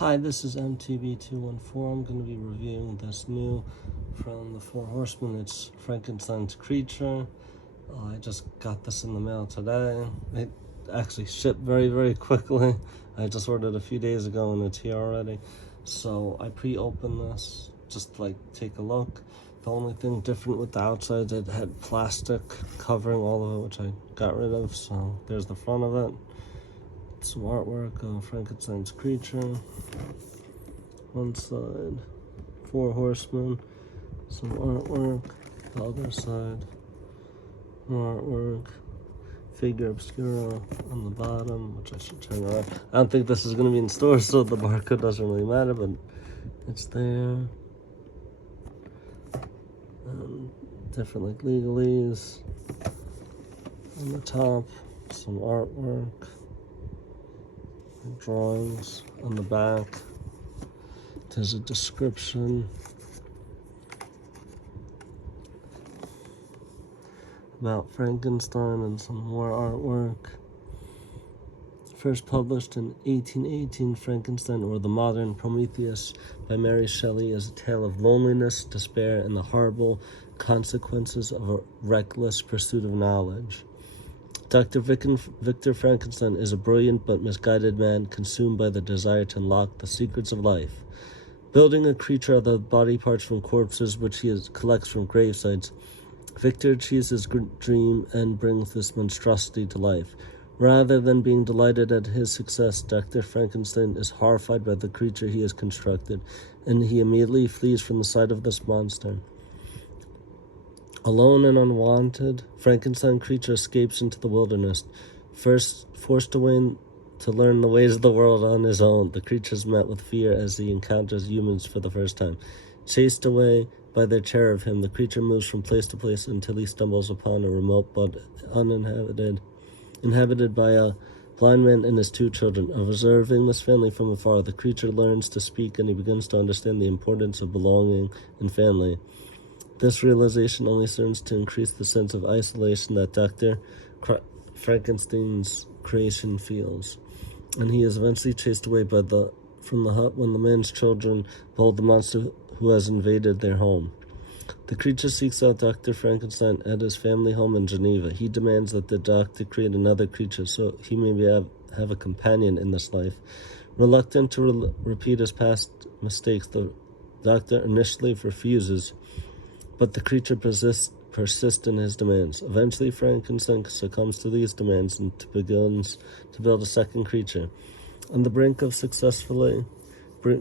Hi, this is MTB214. I'm going to be reviewing this new from the Four Horsemen. It's Frankenstein's creature. I just got this in the mail today. It actually shipped very quickly. I just ordered a few days ago and it's here already. So I pre-opened this just to take a look. The only thing different with the outside, it had plastic covering all of it, which I got rid of. So there's the front of it. Some artwork of Frankenstein's creature. One side, Four Horsemen. Some artwork. The other side, more artwork. Figura Obscura on the bottom, which I should turn around. I don't think this is going to be in stores, so the barcode doesn't really matter, but it's there. Different legalese. On the top, some artwork. Drawings on the back. There's a description about Frankenstein and some more artwork. First published in 1818, Frankenstein, or the Modern Prometheus, by Mary Shelley, is a tale of loneliness, despair, and the horrible consequences of a reckless pursuit of knowledge. Dr. Victor Frankenstein is a brilliant but misguided man consumed by the desire to unlock the secrets of life. Building a creature out of body parts from corpses which he collects from gravesites, Victor achieves his dream and brings this monstrosity to life. Rather than being delighted at his success, Dr. Frankenstein is horrified by the creature he has constructed, and he immediately flees from the sight of this monster. Alone and unwanted, Frankenstein creature escapes into the wilderness. First forced away to learn the ways of the world on his own, the creature is met with fear as he encounters humans for the first time. Chased away by their terror of him, the creature moves from place to place until he stumbles upon a remote but inhabited by a blind man and his two children. Observing this family from afar, the creature learns to speak and he begins to understand the importance of belonging and family. This realization only serves to increase the sense of isolation that Dr. Frankenstein's creation feels, and he is eventually chased away from the hut when the man's children behold the monster who has invaded their home. The creature seeks out Dr. Frankenstein at his family home in Geneva. He demands that the doctor create another creature so he may have a companion in this life. Reluctant to repeat his past mistakes, the doctor initially refuses, but the creature persists in his demands. Eventually, Frankenstein succumbs to these demands and begins to build a second creature. On the brink of successfully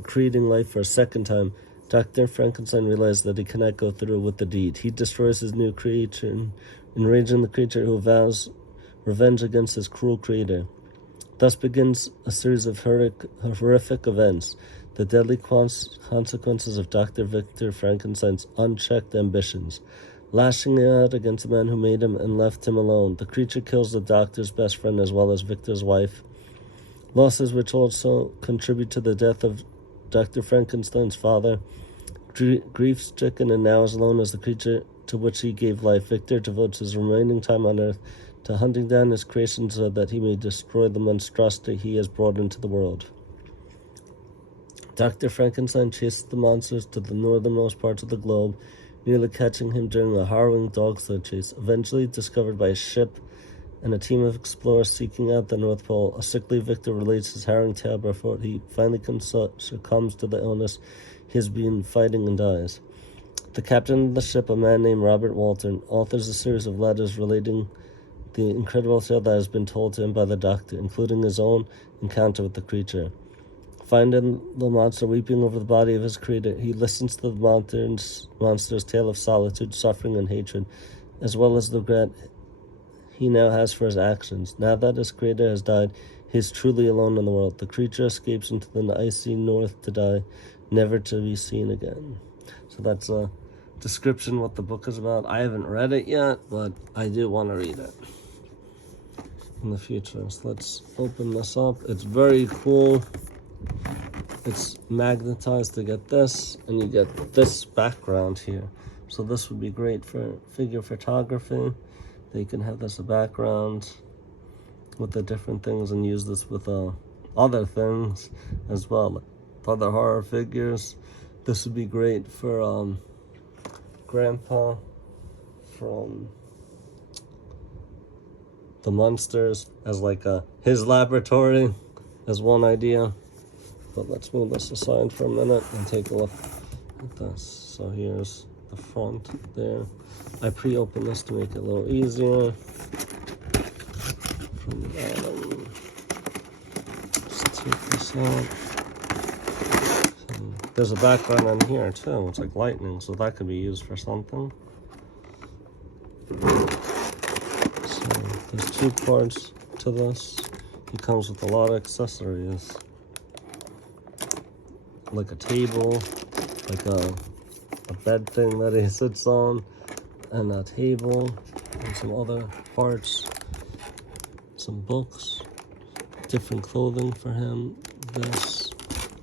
creating life for a second time, Dr. Frankenstein realizes that he cannot go through with the deed. He destroys his new creature, enraging the creature who vows revenge against his cruel creator. Thus begins a series of horrific events. The deadly consequences of Dr. Victor Frankenstein's unchecked ambitions. Lashing out against the man who made him and left him alone, the creature kills the doctor's best friend as well as Victor's wife. Losses which also contribute to the death of Dr. Frankenstein's father. Grief-stricken and now as alone as the creature to which he gave life, Victor devotes his remaining time on Earth to hunting down his creation so that he may destroy the monstrosity he has brought into the world. Dr. Frankenstein chases the monsters to the northernmost parts of the globe, nearly catching him during a harrowing dog-sled chase. Eventually discovered by a ship and a team of explorers seeking out the North Pole, a sickly Victor relates his harrowing tale before he finally succumbs to the illness he has been fighting and dies. The captain of the ship, a man named Robert Walton, authors a series of letters relating the incredible tale that has been told to him by the doctor, including his own encounter with the creature. Finding the monster weeping over the body of his creator, he listens to the monster's tale of solitude, suffering, and hatred, as well as the regret he now has for his actions. Now that his creator has died, he is truly alone in the world. The creature escapes into the icy north to die, never to be seen again. So that's a description what the book is about. I haven't read it yet, but I do want to read it in the future. So let's open this up. It's very cool. It's magnetized to get this, and you get this background here. So this would be great for figure photography. They can have this a background with the different things and use this with other things as well. other horror figures. This would be great for Grandpa from the Munsters as like his laboratory as one idea. But let's move this aside for a minute and take a look at this. So here's the front there. I pre-opened this to make it a little easier. From the bottom, just take this out. And there's a background on here too. It's like lightning, so that could be used for something. So there's 2 parts to this. It comes with a lot of accessories, like a table, like a bed thing that he sits on, and a table, and some other parts, some books, different clothing for him, this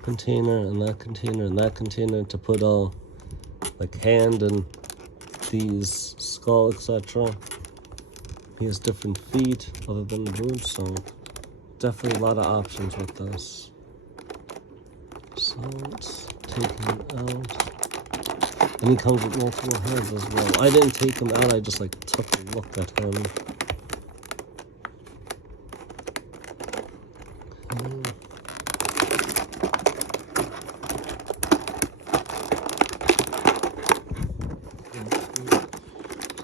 container and that container and that container to put like hand and these skull, etc. He has different feet other than the boots, so definitely a lot of options with this. So let's take him out. And he comes with multiple heads as well. I didn't take him out, I just like took a look at him. Okay.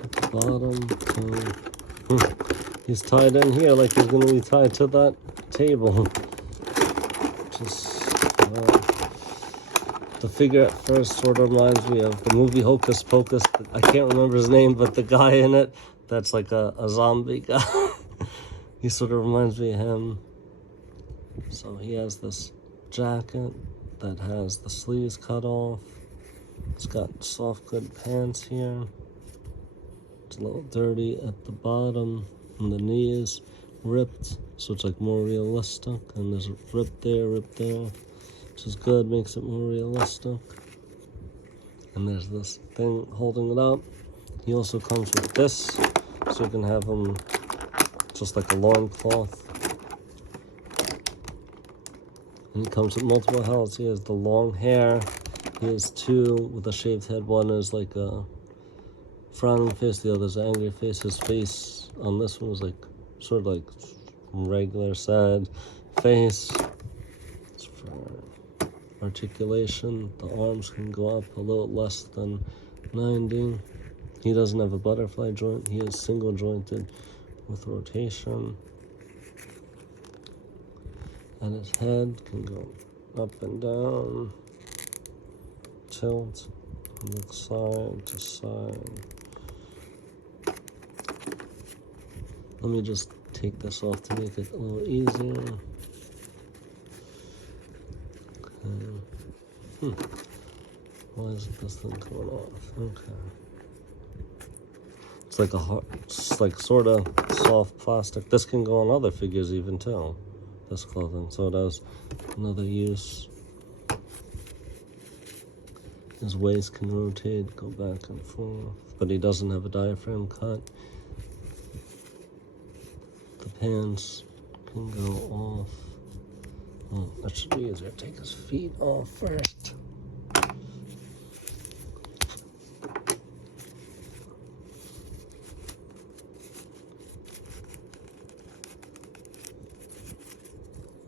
At the bottom. He's tied in here like he's going to be tied to that table. Just the figure at first sort of reminds me of the movie Hocus Pocus. I can't remember his name, but the guy in it that's like a zombie guy. He sort of reminds me of him. So he has this jacket that has the sleeves cut off. It's got soft good pants here. It's a little dirty at the bottom, and the knee is ripped, so it's like more realistic. And there's a rip there, which is good, makes it more realistic. And there's this thing holding it up. He also comes with this, so you can have him just like a loincloth. And he comes with multiple helmets. He has the long hair. He has 2 with a shaved head. One is like a frowning face, the other is an angry face. His face on this one was like sort of like regular sad face. It's for articulation. The arms can go up a little less than 90. He doesn't have a butterfly joint. He is single jointed with rotation. And his head can go up and down, tilt, look side to side. Let me just take this off to make it a little easier. Okay. Why isn't this thing coming off? Okay. It's like it's like sort of soft plastic. This can go on other figures even too. This clothing, so it has another use. His waist can rotate, go back and forth, but he doesn't have a diaphragm cut. The pants can go off. Oh, that should be easier. Take his feet off first.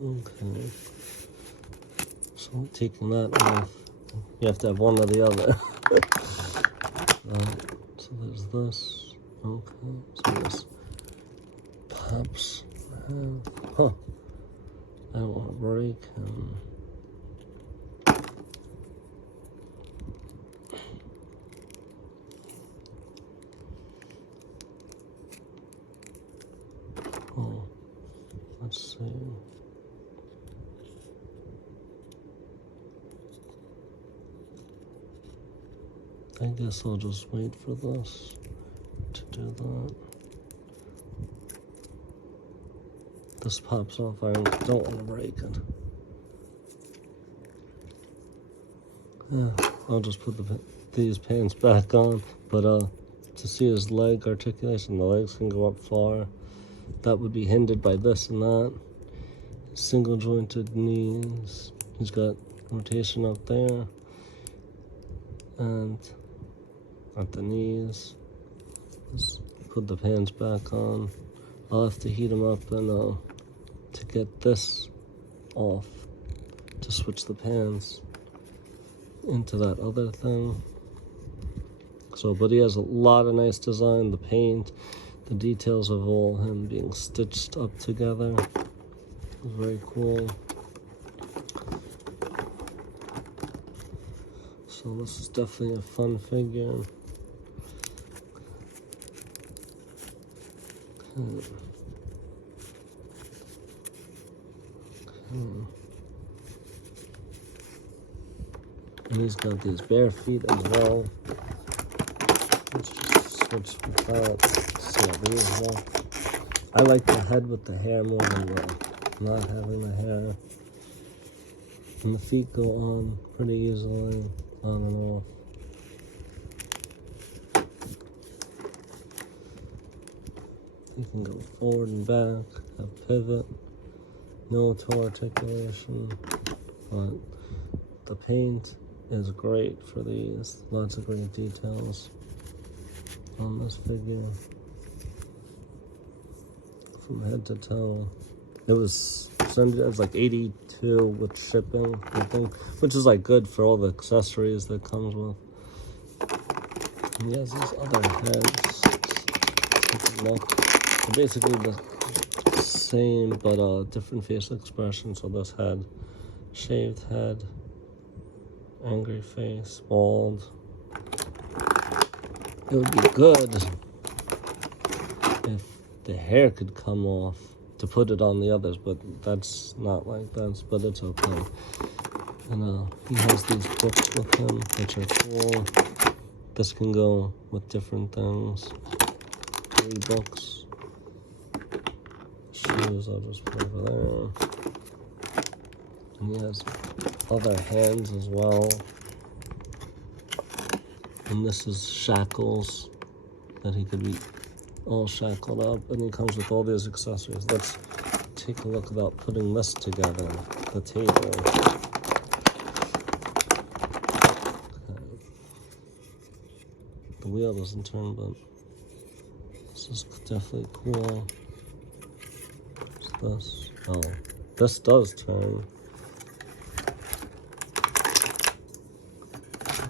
Okay. So taking that off, you have to have one or the other. So there's this. Okay. So this pops. Huh. I don't want to break him. Oh, let's see. I guess I'll just wait for this to do that. This pops off. I don't want to break it. Yeah, I'll just put these pants back on. But to see his leg articulation, the legs can go up far. That would be hindered by this and that. Single jointed knees. He's got rotation up there, and at the knees. Just put the pans back on. I'll have to heat them up and to get this off, to switch the pans into that other thing. So, but he has a lot of nice design. The paint, the details of all him being stitched up together is very cool. So this is definitely a fun figure. Okay. And he's got these bare feet as well. Let's just switch the palette. See how these look. I like the head with the hair more than not having the hair. And the feet go on pretty easily, on and off. You can go forward and back, have pivot, no toe articulation, but the paint is great for these. Lots of great details on this figure. From head to toe. It was like 82 with shipping, I think, which is like good for all the accessories that comes with. And he has these other heads. Take a look. They're basically the same, but different facial expression. So this head, shaved head, angry face, bald. It would be good if the hair could come off to put it on the others, but that's not like that, but it's okay. And he has these books with him, which are cool. This can go with different things. 3 books. Shoes, I'll just put over there. And he has other hands as well. And this is shackles that he could be all shackled up, and he comes with all these accessories. Let's take a look about putting this together, the table. Okay. The wheel doesn't turn, but this is definitely cool. What's this? Oh, this does turn.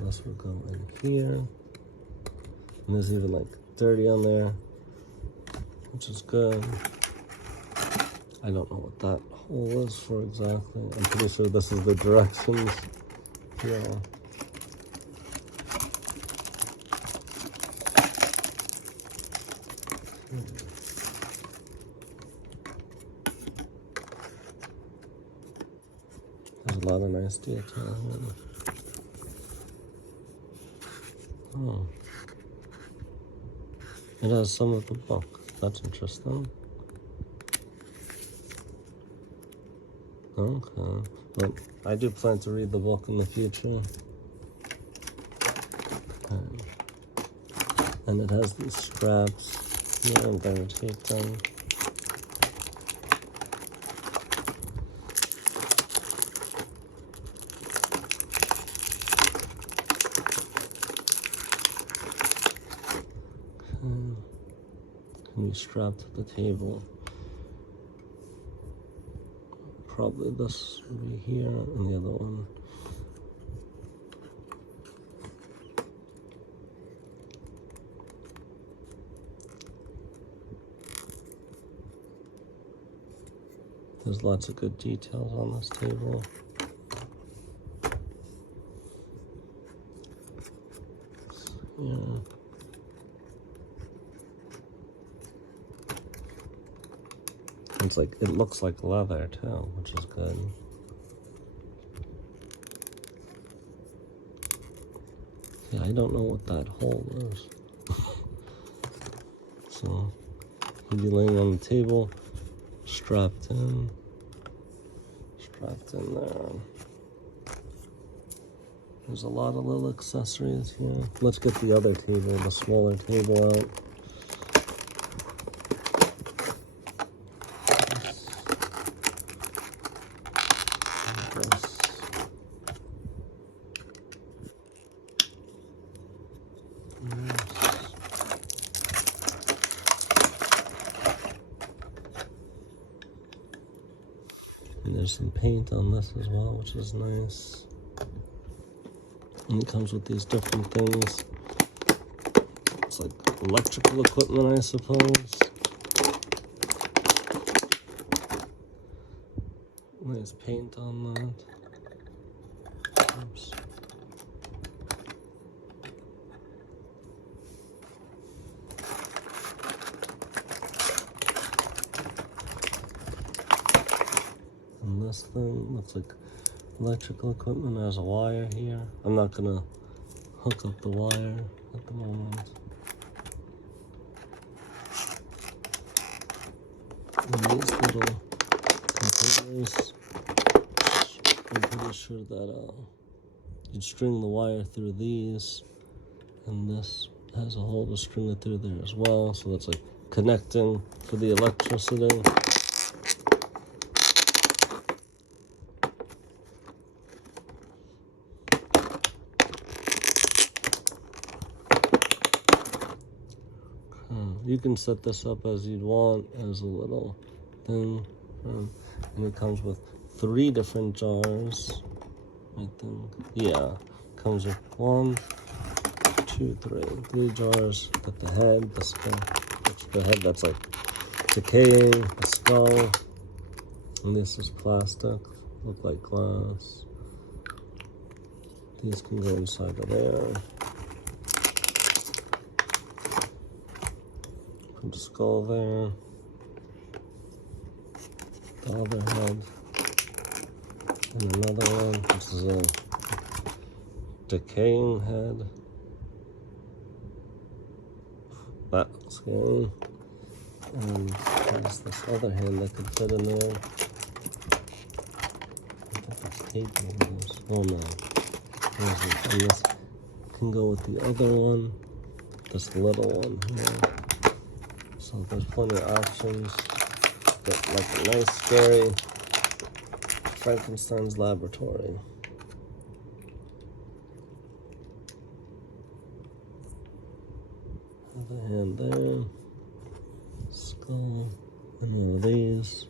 This will go in here. And there's even like 30 on there, which is good. I don't know what that hole is for exactly. I'm pretty sure this is the directions here. There's a lot of nice detail here. Oh. It has some of the book. That's interesting. Okay. But I do plan to read the book in the future. Okay. And it has these straps here and there taped on. Can be strapped to the table. Probably this will be here and the other one. There's lots of good details on this table. Yeah. It's like, it looks like leather too, which is good. Yeah, I don't know what that hole is. So, he'd be laying on the table, strapped in there. There's a lot of little accessories here. Let's get the other table, the smaller table out. some paint on this as well, which is nice. And it comes with these different things. It's like electrical equipment, I suppose. Nice paint on that. Oops. And this thing looks like electrical equipment. There's a wire here. I'm not gonna hook up the wire at the moment. And these little containers, I'm pretty sure that you'd string the wire through these, and this has a hole to string it through there as well, so that's like connecting for the electricity. You can set this up as you'd want, as a little thing, and it comes with 3 different jars, I think. Yeah, comes with 1, 2, 3 jars. Got the head, the skull, the head that's like decaying, the skull, and this is plastic, look like glass. These can go inside of there. Put the skull there. The other head. And another one, which is a decaying head. That's scary. And there's this other hand that could fit in there. I think there's 8 of those. Oh no. And this can go with the other one. This little one here. So there's plenty of options. But like a nice, scary Frankenstein's laboratory. Other hand there. Skull. And one of these.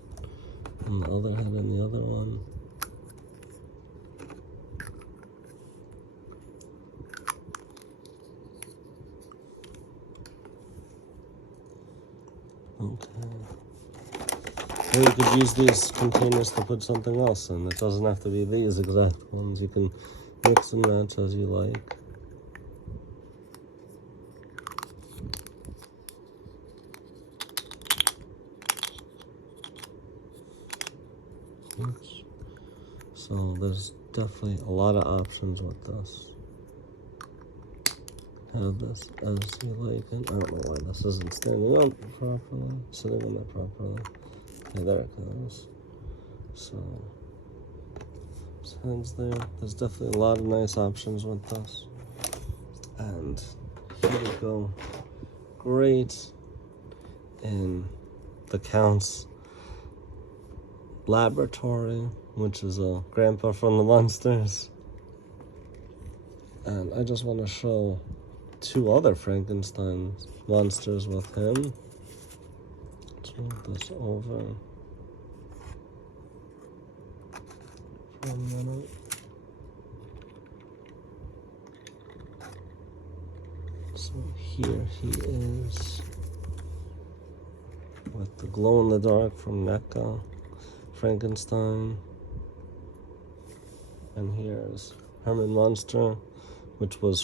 And the other head and the other one. Okay. Or you could use these containers to put something else in. It doesn't have to be these exact ones. You can mix and match as you like. Oops. So there's definitely a lot of options with this. Have this as you like it. I don't know why this isn't standing up properly, sitting on that properly. Okay, there it goes. So, heads there. There's definitely a lot of nice options with this. And here we go. Great in the Count's laboratory, which is a grandpa from the monsters. And I just want to show 2 other Frankenstein monsters with him. Let's move this over for a minute. So here he is with the glow-in-the-dark from NECA, Frankenstein. And here's Herman Munster, which was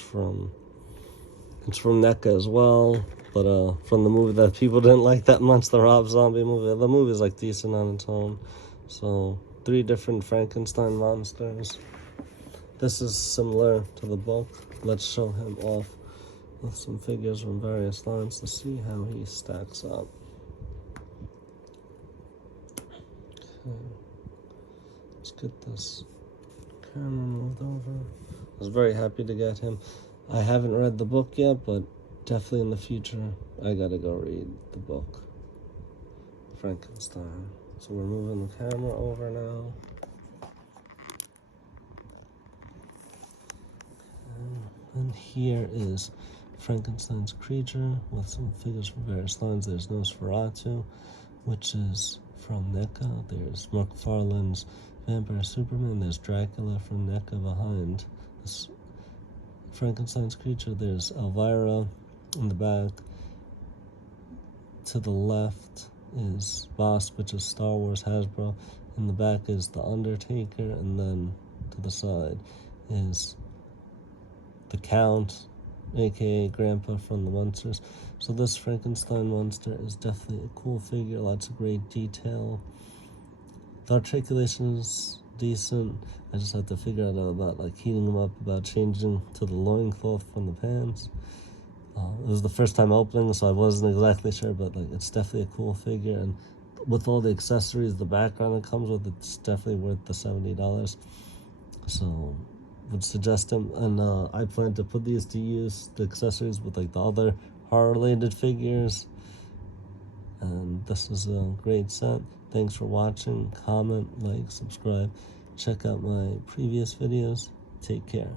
it's from NECA as well, but from the movie that people didn't like that much, the Rob Zombie movie. The movie's like decent on its own. So 3 different Frankenstein monsters. This is similar to the book. Let's show him off with some figures from various lines to see how he stacks up. Okay. Let's get this camera moved over. I was very happy to get him. I haven't read the book yet, but definitely in the future, I gotta go read the book, Frankenstein. So we're moving the camera over now. And here is Frankenstein's creature with some figures from various lines. There's Nosferatu, which is from NECA. There's McFarlane's Vampire Superman. There's Dracula from NECA behind this Frankenstein's creature. There's Elvira in the back. To the left is Boss, which is Star Wars Hasbro. In the back is The Undertaker, and then to the side is the Count, aka Grandpa from the Monsters. So this Frankenstein monster is definitely a cool figure, lots of great detail. The articulation is decent. I just have to figure out about like heating them up, about changing to the loincloth from the pants. It was the first time opening, so I wasn't exactly sure, but like it's definitely a cool figure, and with all the accessories, the background it comes with, it's definitely worth the $70. So would suggest him, and I plan to put these to use, the accessories, with like the other horror related figures. And this is a great set. Thanks for watching. Comment, like, subscribe, check out my previous videos. Take care.